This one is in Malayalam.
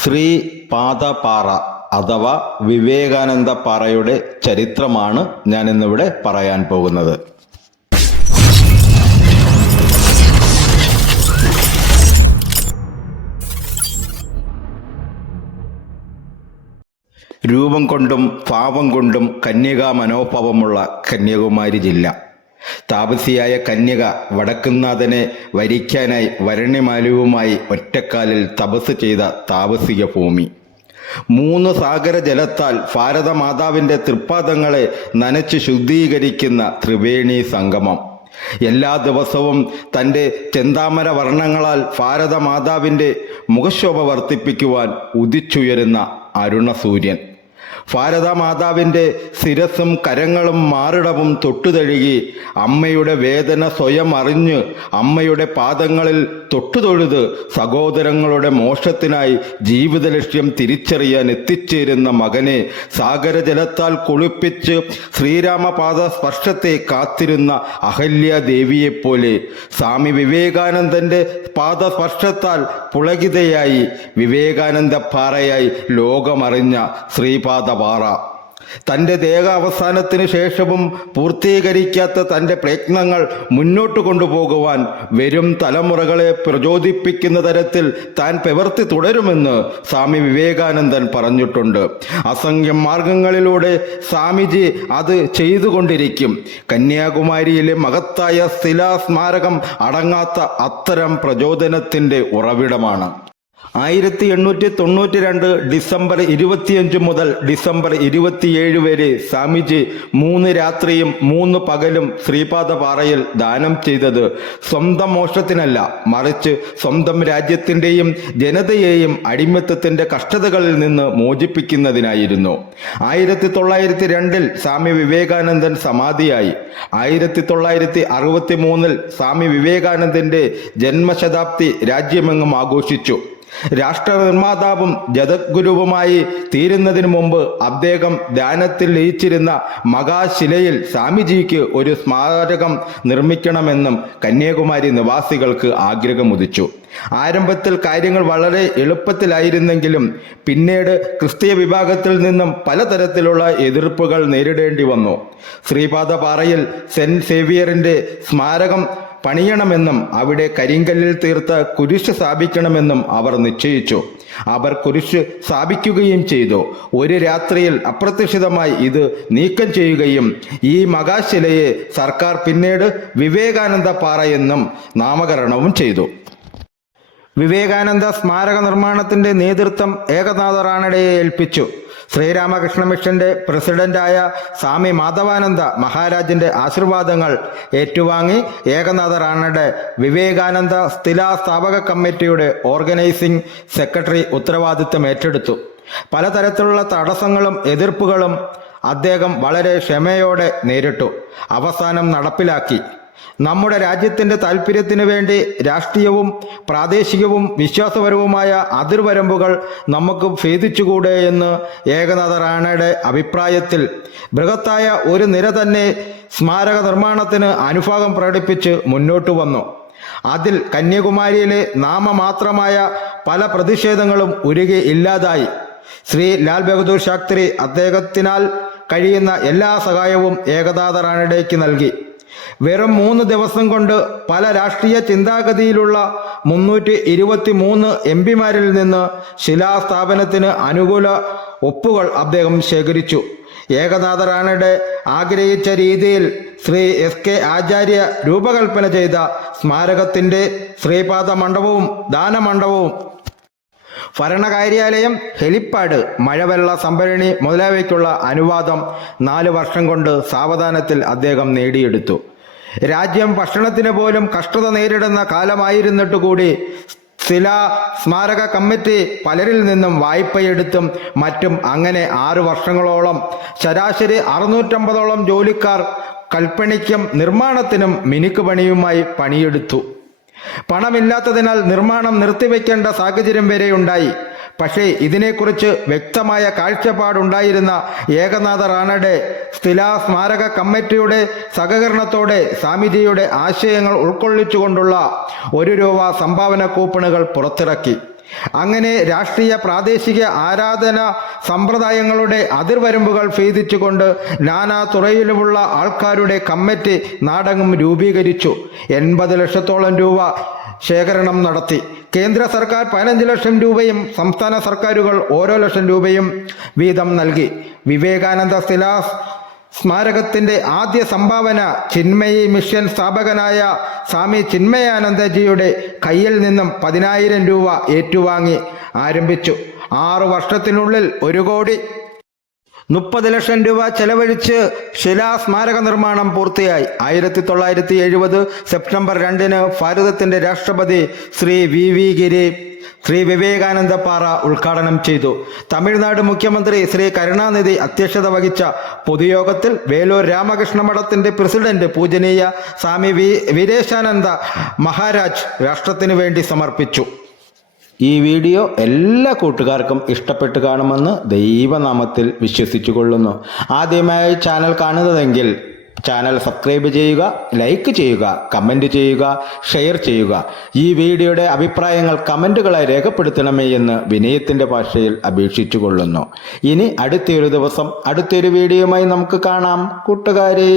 ശ്രീ പാദപാറ അഥവാ വിവേകാനന്ദ പാറയുടെ ചരിത്രമാണ് ഞാനിന്നിവിടെ പറയാൻ പോകുന്നത്. രൂപം കൊണ്ടും ഭാവം കൊണ്ടും കന്യകാ മനോഭാവമുള്ള കന്യാകുമാരി ജില്ല. താപസിയായ കന്യക വടക്കുന്നാഥനെ വരിക്കാനായി വരണ്യമാലയുമായി ഒറ്റക്കാലിൽ തപസ് ചെയ്ത താപസിക ഭൂമി. 3 സാഗര ജലത്താൽ ഭാരതമാതാവിൻ്റെ തൃപ്പാദങ്ങളെ നനച്ച് ശുദ്ധീകരിക്കുന്ന ത്രിവേണി സംഗമം. എല്ലാ ദിവസവും തൻ്റെ ചെന്താമര വർണ്ണങ്ങളാൽ ഭാരതമാതാവിൻ്റെ മുഖശോഭ വർദ്ധിപ്പിക്കുവാൻ ഉദിച്ചുയരുന്ന അരുണസൂര്യൻ. ഭാരതമാതാവിൻ്റെ ശിരസും കരങ്ങളും മാറിടവും തൊട്ടുതഴുകി അമ്മയുടെ വേദന സ്വയം അറിഞ്ഞ് അമ്മയുടെ പാദങ്ങളിൽ തൊട്ടുതൊഴുത് സഹോദരങ്ങളുടെ മോക്ഷത്തിനായി ജീവിത ലക്ഷ്യം തിരിച്ചറിയാൻ എത്തിച്ചേരുന്ന മകനെ സാഗരജലത്താൽ കുളിപ്പിച്ച് ശ്രീരാമപാദ സ്പർശത്തെ കാത്തിരുന്ന അഹല്യാദേവിയെപ്പോലെ സ്വാമി വിവേകാനന്ദൻ്റെ പാദസ്പർശത്താൽ പുളകിതയായി വിവേകാനന്ദ പാറയായി ലോകമറിഞ്ഞ ശ്രീപാദപാറ. തൻ്റെ ദേഹാവസാനത്തിന് ശേഷവും പൂർത്തീകരിക്കാത്ത തൻ്റെ പ്രയത്നങ്ങൾ മുന്നോട്ട് കൊണ്ടുപോകുവാൻ വരും തലമുറകളെ പ്രചോദിപ്പിക്കുന്ന തരത്തിൽ താൻ പ്രവൃത്തി തുടരുമെന്ന് സ്വാമി വിവേകാനന്ദൻ പറഞ്ഞിട്ടുണ്ട്. അസംഖ്യം മാർഗങ്ങളിലൂടെ സ്വാമിജി അത് ചെയ്തുകൊണ്ടിരിക്കും. കന്യാകുമാരിയിലെ മഹത്തായ ശിലാസ്മാരകം അടങ്ങാത്ത അത്തരം പ്രചോദനത്തിൻ്റെ ഉറവിടമാണ്. 1892 ഡിസംബർ 25 മുതൽ ഡിസംബർ 27 വരെ സ്വാമിജി 3 രാത്രിയും 3 പകലും ശ്രീപാദപാറയിൽ ദാനം ചെയ്തത് സ്വന്തം മോക്ഷത്തിനല്ല, മറിച്ച് സ്വന്തം രാജ്യത്തിൻ്റെയും ജനതയെയും അടിമത്തത്തിൻ്റെ കഷ്ടതകളിൽ നിന്ന് മോചിപ്പിക്കുന്നതിനായിരുന്നു. 1902 സ്വാമി വിവേകാനന്ദൻ സമാധിയായി. 1963 സ്വാമി വിവേകാനന്ദൻ്റെ ജന്മശതാബ്ദി രാജ്യമെങ്ങും ആഘോഷിച്ചു. രാഷ്ട്ര നിർമ്മാതാവും ജഗദ്ഗുരുവുമായി തീരുന്നതിന് മുമ്പ് അദ്ദേഹം ധ്യാനത്തിൽ ലയിച്ചിരുന്ന മഹാശിലയിൽ സ്വാമിജിക്ക് ഒരു സ്മാരകം നിർമ്മിക്കണമെന്നും കന്യാകുമാരി നിവാസികൾക്ക് ആഗ്രഹമുദിച്ചു. ആരംഭത്തിൽ കാര്യങ്ങൾ വളരെ എളുപ്പത്തിലായിരുന്നെങ്കിലും പിന്നീട് ക്രിസ്തീയ വിഭാഗത്തിൽ നിന്നും പലതരത്തിലുള്ള എതിർപ്പുകൾ നേരിടേണ്ടി വന്നു. ശ്രീപാദപാറയിൽ സെന്റ് സേവിയറിൻ്റെ സ്മാരകം പണിയണമെന്നും അവിടെ കരിങ്കല്ലിൽ തീർത്ത കുരിശ് സ്ഥാപിക്കണമെന്നും അവർ നിശ്ചയിച്ചു. അവർ കുരിശ് സ്ഥാപിക്കുകയും ചെയ്തു. ഒരു രാത്രിയിൽ അപ്രതീക്ഷിതമായി ഇത് നീക്കം ചെയ്യുകയും ഈ മഹാശിലയെ സർക്കാർ പിന്നീട് വിവേകാനന്ദ പാറ എന്നും നാമകരണവും ചെയ്തു. വിവേകാനന്ദ സ്മാരക നിർമ്മാണത്തിൻ്റെ നേതൃത്വം ഏകനാഥ റാണഡയെ ഏൽപ്പിച്ചു. ശ്രീരാമകൃഷ്ണ മിഷന്റെ പ്രസിഡന്റായ സ്വാമി മാധവാനന്ദ മഹാരാജിന്റെ ആശീർവാദങ്ങൾ ഏറ്റുവാങ്ങി ഏകനാഥ റാണഡെ വിവേകാനന്ദ സ്ഥിലാ സ്ഥാപക കമ്മിറ്റിയുടെ ഓർഗനൈസിംഗ് സെക്രട്ടറി ഉത്തരവാദിത്തം ഏറ്റെടുത്തു. പലതരത്തിലുള്ള തടസ്സങ്ങളും എതിർപ്പുകളും അദ്ദേഹം വളരെ ക്ഷമയോടെ നേരിട്ടു. അവസാനം നടപ്പിലാക്കി. നമ്മുടെ രാജ്യത്തിൻ്റെ താല്പര്യത്തിനു വേണ്ടി രാഷ്ട്രീയവും പ്രാദേശികവും വിശ്വാസപരവുമായ അതിർവരമ്പുകൾ നമുക്ക് ഭേദിച്ചുകൂടെ എന്ന് ഏകനാഥ റാണയുടെ അഭിപ്രായത്തിൽ ബൃഹത്തായ ഒരു നിര തന്നെ സ്മാരക നിർമ്മാണത്തിന് അനുഭാവം പ്രകടിപ്പിച്ച് മുന്നോട്ട് വന്നു. അതിൽ കന്യാകുമാരിയിലെ നാമമാത്രമായ പല പ്രതിഷേധങ്ങളും ഉരുകി ഇല്ലാതായി. ശ്രീ ലാൽ ബഹദൂർ ശാസ്ത്രി അദ്ദേഹത്തിനാൽ കഴിയുന്ന എല്ലാ സഹായവും ഏകനാഥ റാണഡയ്ക്ക് നൽകി. വെറും 3 ദിവസം കൊണ്ട് പല രാഷ്ട്രീയ ചിന്താഗതിയിലുള്ള 323 എംപിമാരിൽ നിന്ന് ശിലാസ്ഥാപനത്തിന് അനുകൂല ഒപ്പുകൾ അദ്ദേഹം ശേഖരിച്ചു. ഏകനാഥ റാണഡെ ആഗ്രഹിച്ച രീതിയിൽ ശ്രീ SK ആചാര്യ രൂപകൽപ്പന ചെയ്ത സ്മാരകത്തിൻ്റെ ശ്രീപാദ മണ്ഡപവും ദാനമണ്ഡപവും ഭരണകാര്യാലയം, ഹെലിപ്പാഡ്, മഴവെള്ള സംഭരണി മുതലായവയ്ക്കുള്ള അനുവാദം 4 വർഷം കൊണ്ട് സാവധാനത്തിൽ അദ്ദേഹം നേടിയെടുത്തു. രാജ്യം ഭക്ഷണത്തിന് പോലും കഷ്ടത നേരിടുന്ന കാലമായിരുന്നിട്ടുകൂടി ശിലാ സ്മാരക കമ്മിറ്റി പലരിൽ നിന്നും വായ്പയെടുത്തും മറ്റും അങ്ങനെ 6 വർഷങ്ങളോളം ശരാശരി 650ഓളം ജോലിക്കാർ കൽപ്പണിക്കും നിർമ്മാണത്തിനും മിനുക്ക് പണിയുമായി പണിയെടുത്തു. പണമില്ലാത്തതിനാൽ നിർമ്മാണം നിർത്തിവെക്കേണ്ട സാഹചര്യം വരെയുണ്ടായി. പക്ഷേ ഇതിനെക്കുറിച്ച് വ്യക്തമായ കാഴ്ചപ്പാടുണ്ടായിരുന്ന ഏകനാഥ റാണഡെ സ്ഥിലാ സ്മാരക കമ്മിറ്റിയുടെ സഹകരണത്തോടെ സ്വാമിജിയുടെ ആശയങ്ങൾ ഉൾക്കൊള്ളിച്ചുകൊണ്ടുള്ള 1 രൂപ സംഭാവന കൂപ്പണുകൾ പുറത്തിറക്കി. അങ്ങനെ രാഷ്ട്രീയ പ്രാദേശിക ആരാധന സമ്പ്രദായങ്ങളുടെ അതിർവരമ്പുകൾ ഭേദിച്ചുകൊണ്ട് നാനാ തുറയിലുമുള്ള ആൾക്കാരുടെ കമ്മിറ്റി നാടകം രൂപീകരിച്ചു. 80 ലക്ഷത്തോളം രൂപ ശേഖരണം നടത്തി. കേന്ദ്ര സർക്കാർ 15 ലക്ഷം രൂപയും സംസ്ഥാന സർക്കാരുകൾ ഓരോ ലക്ഷം രൂപയും വീതം നൽകി. വിവേകാനന്ദ സ്മാരകത്തിന്റെ ആദ്യ സംഭാവന ചിന്മയി മിഷൻ സ്ഥാപകനായ സ്വാമി ചിന്മയാനന്ദജിയുടെ കയ്യിൽ നിന്നും 10,000 രൂപ ഏറ്റുവാങ്ങി ആരംഭിച്ചു. 6 വർഷത്തിനുള്ളിൽ 1,30 ലക്ഷം രൂപ ചെലവഴിച്ച് ശിലാസ്മാരക നിർമ്മാണം പൂർത്തിയായി. 1970 സെപ്റ്റംബർ 2 ഭാരതത്തിന്റെ രാഷ്ട്രപതി ശ്രീ വി. ശ്രീ വിവേകാനന്ദ പാറ ഉദ്ഘാടനം ചെയ്തു. തമിഴ്നാട് മുഖ്യമന്ത്രി ശ്രീ കരുണാനിധി അധ്യക്ഷത വഹിച്ച പൊതുയോഗത്തിൽ വേലൂർ രാമകൃഷ്ണ മഠത്തിന്റെ പ്രസിഡന്റ് പൂജനീയ സ്വാമി വീരേശാനന്ദ മഹാരാജ് രാഷ്ട്രത്തിനു വേണ്ടി സമർപ്പിച്ചു. ഈ വീഡിയോ എല്ലാ കൂട്ടുകാർക്കും ഇഷ്ടപ്പെട്ടു കാണുമെന്ന് ദൈവനാമത്തിൽ വിശ്വസിച്ചു കൊള്ളുന്നു. ആദ്യമായി ചാനൽ കാണുന്നതെങ്കിൽ ചാനൽ സബ്സ്ക്രൈബ് ചെയ്യുക, ലൈക്ക് ചെയ്യുക, കമൻറ്റ് ചെയ്യുക, ഷെയർ ചെയ്യുക. ഈ വീഡിയോയുടെ അഭിപ്രായങ്ങൾ കമൻറ്റുകളായി രേഖപ്പെടുത്തണമേ എന്ന് വിനയത്തിൻ്റെ ഭാഷയിൽ അപേക്ഷിച്ചു കൊള്ളുന്നു. ഇനി അടുത്തൊരു ദിവസം അടുത്തൊരു വീഡിയോയുമായി നമുക്ക് കാണാം കൂട്ടുകാരെ.